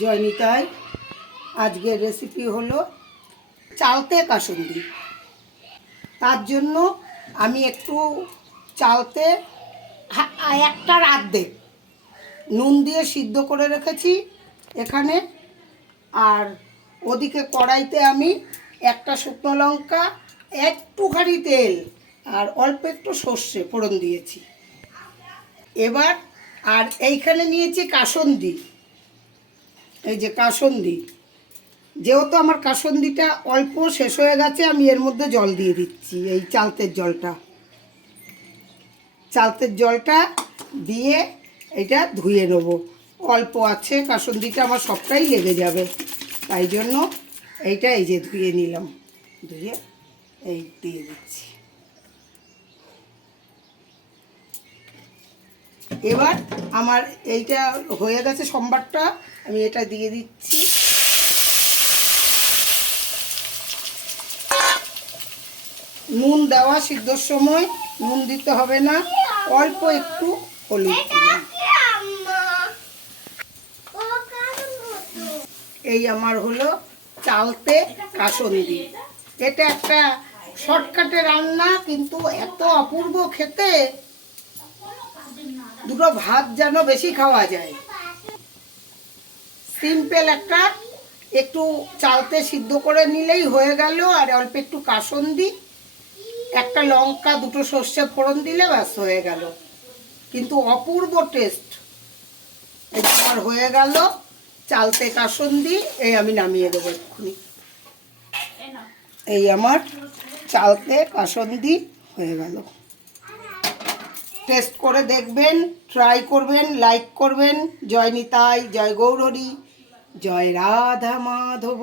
জয়নিতাই আজকের রেসিপি হলো চালতে কাসুন্দি। তার জন্য আমি একটু চালতে একটা রাত নুন দিয়ে সিদ্ধ করে রেখেছি এখানে। আর ওদিকে কড়াইতে আমি একটা শুকনো লঙ্কা, একটুখানি তেল আর অল্প একটু সর্ষে ফোড়ন দিয়েছি। এবার আর এইখানে নিয়েছি কাসন্দি। এই যে কাসন্দি। যেহেতু আমার কাসন্দিটা অল্প শেষ হয়ে গেছে, আমি এর মধ্যে জল দিয়ে দিচ্ছি, এই চালতের জলটা। চালতের জলটা দিয়ে এটা ধুয়ে নেব। অল্প আছে, কাসন্দিটা আমার সবটাই লেগে যাবে। তাই জন্য এইটা এই যে ধুয়ে নিলাম, ধুয়ে এই দিয়ে দিচ্ছি। এবার আমার এইটা হয়ে গেছে সোমবারটা আমি এটা দিয়ে দিচ্ছি। নুন দেওয়া সিদ্ধর সময় নুন দিতে হবে না অল্প একটু হলুদ এই আমার হলো চালতে কাসন্দি। এটা একটা শর্টকাটে রান্না কিন্তু এত অপূর্ব খেতে। ভাত যেন বেশি খাওয়া যায়। সিম্পল একটা, একটু চালতে সিদ্ধ করে নিলেই হয়ে গেল, আর অল্প একটু কাসন কাসন্দি একটা লঙ্কা, দুটো সর্ষে ফোড়ন দিলে ব্যাস হয়ে গেল। কিন্তু অপূর্ব টেস্ট আমার হয়ে গেল, চালতে কাসন্দি এই আমি নামিয়ে দেবো এক্ষুনি। এই আমার চালতে কাসন কাসন্দি হয়ে গেল। টেস্ট করে দেখবেন ট্রাই করবেন লাইক করবেন। জয় নিতাই জয় গৌরী জয় রাধা মাধব।